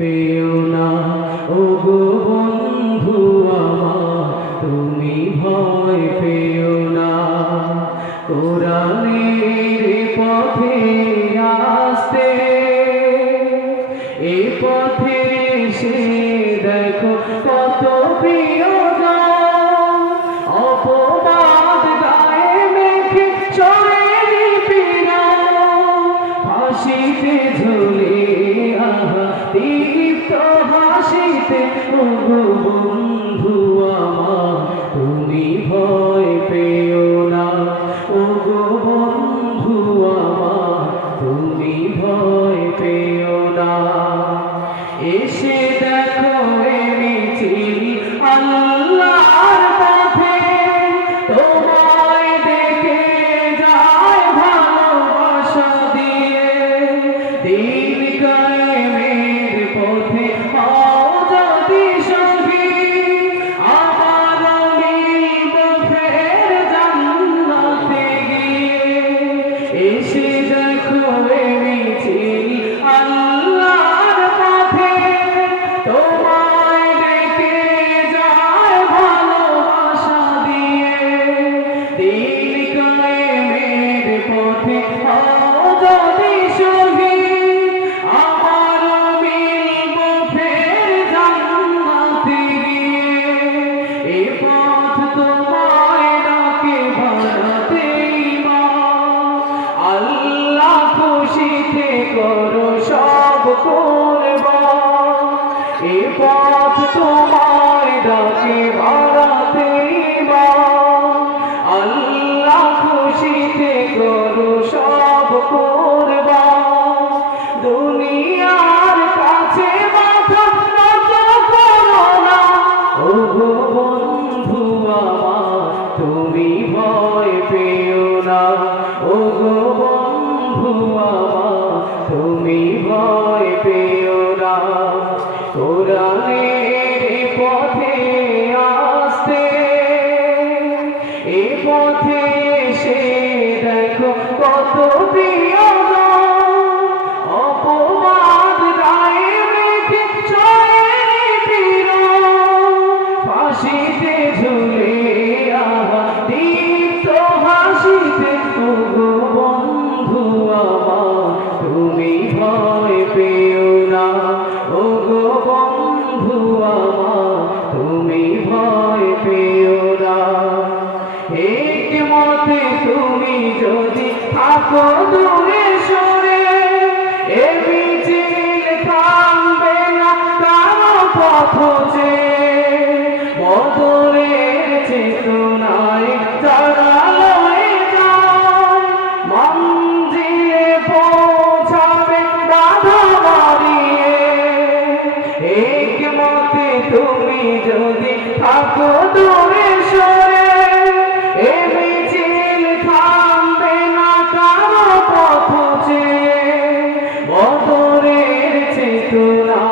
পেও না। ও গো বন্ধু আমার তুমি ভয় পেও না। কোরআনের পথে আসতে এ পথে এসে দেখো কত প্রিয়জন অপবাদ গায়ে মেখে চলে পীড়া হাসিতে ঝুলে আহা দীপ্ত হাসিতে। ও গো বন্ধু আমার তুমি ভয় পেও না। ও গো বন্ধু আমার তুমি ভয় পেও না। এসে দেখো এনেছি আল্লাহর পথে তোমায় ডেকে যায় ভালোবাসা দিয়ে। দিন কায়েমের পথে হও যদি সঙ্গী আমার মিলব ফের জান্নাতে গিয়ে। এসে দেখো এনেছি আল্লাহর পথে তোমায় ডেকে যায় ভালোবাসা দিয়ে। দিন কায়েমের পথে হও যদি সঙ্গী আমার মিলব ফের জান্নাতে গিয়ে। এ পথ তোমায় ডাকে বাড়াতে ঈমান আল্লাহ খুশিতে করো সব কুরবান। এ পথ তোমায় ডাকে বাড়াতে ঈমান আল্লাহ খুশিতে করো সব কুরবান। দুনিয়ার কাছে মাথা নত করো না। ও গো বন্ধু আমার তুমি ভয় পেও না। ও গো বন্ধু আমার তুমি ভয় পেও না। কোরআনের পথে আসতে এ পথে এসে দেখো কত প্রিয়জন অপবাদ গায়ে মেখে চলে পীড়া ফাঁসিতে ঝুলে আহা দীপ্ত হাসিতে। ও গো বন্ধু আমার তুমি ভয় পেও না। ও গো বন্ধু আমার তুমি ভয় পেও না। হিকমতে তুমি যদি থাকো দূরে সরে এ মিছিল থামবে না কারো পথ চেয়ে। বদরের চেতনায় যারা লয়ে যায় মঞ্জিলে পৌঁছাবে বাধা বাড়িয়ে। হিকমতে তুমি যদি থাকো দূরে সরে এ মিছিল থামবে না কারো পথ চেয়ে। বদরের চেতনা